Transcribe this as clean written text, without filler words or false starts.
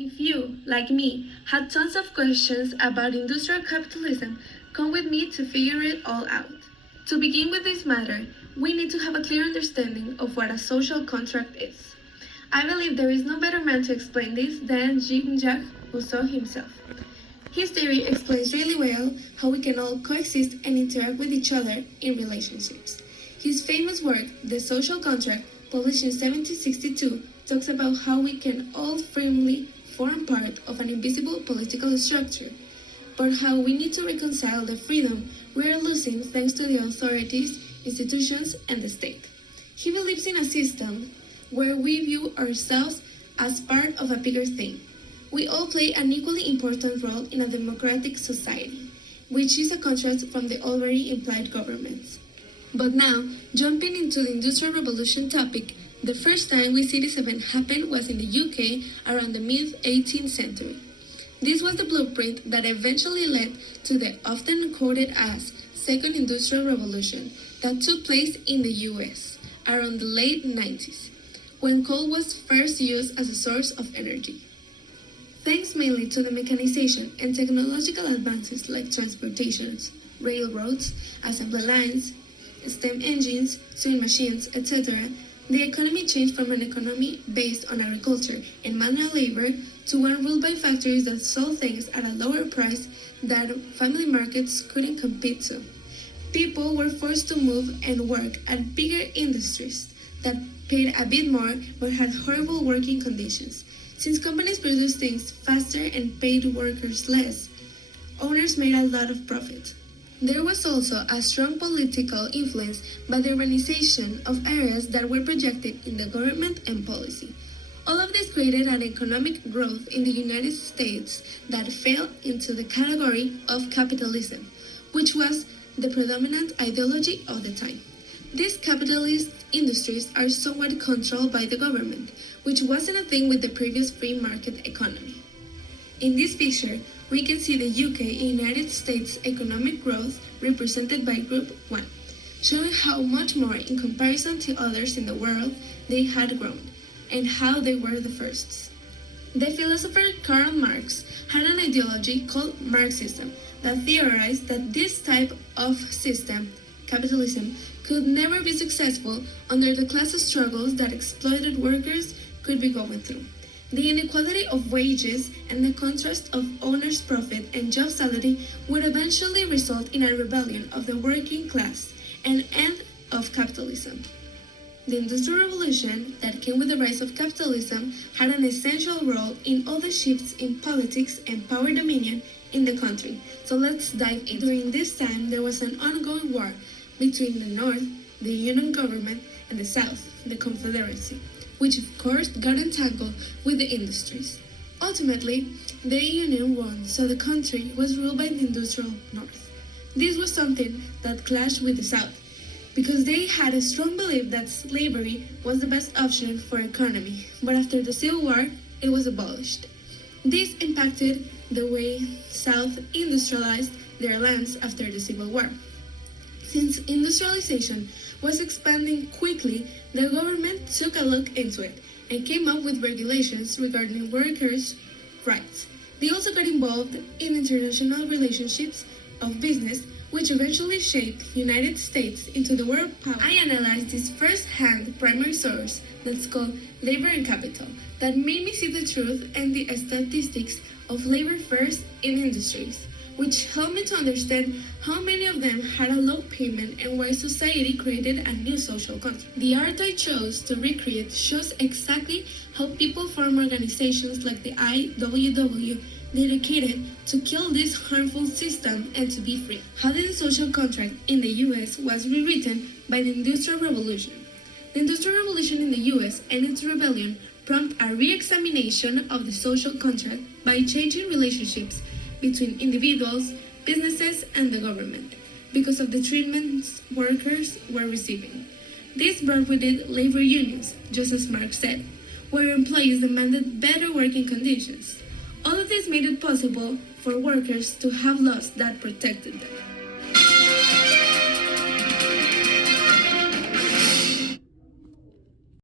If you, like me, had tons of questions about industrial capitalism, come with me to figure it all out. To begin with this matter, we need to have a clear understanding of what a social contract is. I believe there is no better man to explain this than Jean-Jacques Rousseau himself. His theory explains really well how we can all coexist and interact with each other in relationships. His famous work, The Social Contract, published in 1762, talks about how we can all firmly form part of an invisible political structure, but how we need to reconcile the freedom we are losing thanks to the authorities, institutions, and the state. He believes in a system where we view ourselves as part of a bigger thing. We all play an equally important role in a democratic society, which is a contrast from the already implied governments. But now, jumping into the Industrial Revolution topic, the first time we see this event happen was in the UK around the mid-18th century. This was the blueprint that eventually led to the often quoted as Second Industrial Revolution that took place in the US around the late 90s, when coal was first used as a source of energy. Thanks mainly to the mechanization and technological advances like transportations, railroads, assembly lines, steam engines, sewing machines, etc., the economy changed from an economy based on agriculture and manual labor to one ruled by factories that sold things at a lower price that family markets couldn't compete to. People were forced to move and work at bigger industries that paid a bit more but had horrible working conditions. Since companies produced things faster and paid workers less, owners made a lot of profit. There was also a strong political influence by the urbanization of areas that were projected in the government and policy. All of this created an economic growth in the United States that fell into the category of capitalism, which was the predominant ideology of the time. These capitalist industries are somewhat controlled by the government, which wasn't a thing with the previous free market economy. In this picture, we can see the UK and United States economic growth represented by Group 1, showing how much more in comparison to others in the world they had grown, and how they were the firsts. The philosopher Karl Marx had an ideology called Marxism that theorized that this type of system, capitalism, could never be successful under the class struggles that exploited workers could be going through. The inequality of wages and the contrast of owners' profit and job salary would eventually result in a rebellion of the working class and end of capitalism. The Industrial Revolution that came with the rise of capitalism had an essential role in all the shifts in politics and power dominion in the country. So let's dive in. During this time, there was an ongoing war between the North, the Union government, and the South, the Confederacy, which of course got entangled with the industries. Ultimately, the Union won, so the country was ruled by the industrial North. This was something that clashed with the South, because they had a strong belief that slavery was the best option for economy, but after the Civil War, it was abolished. This impacted the way South industrialized their lands after the Civil War. Since industrialization was expanding quickly, the government took a look into it and came up with regulations regarding workers' rights. They also got involved in international relationships of business, which eventually shaped United States into the world power. I analyzed this first-hand primary source that's called Labor and Capital that made me see the truth and the statistics of labor first in industries, which helped me to understand how many of them had a low payment and why society created a new social contract. The art I chose to recreate shows exactly how people form organizations like the IWW dedicated to kill this harmful system and to be free. How did the social contract in the US was rewritten by the Industrial Revolution? The Industrial Revolution in the US and its rebellion prompted a re-examination of the social contract by changing relationships between individuals, businesses, and the government because of the treatments workers were receiving. This brought with it labor unions, just as Marx said, where employees demanded better working conditions. All of this made it possible for workers to have laws that protected them.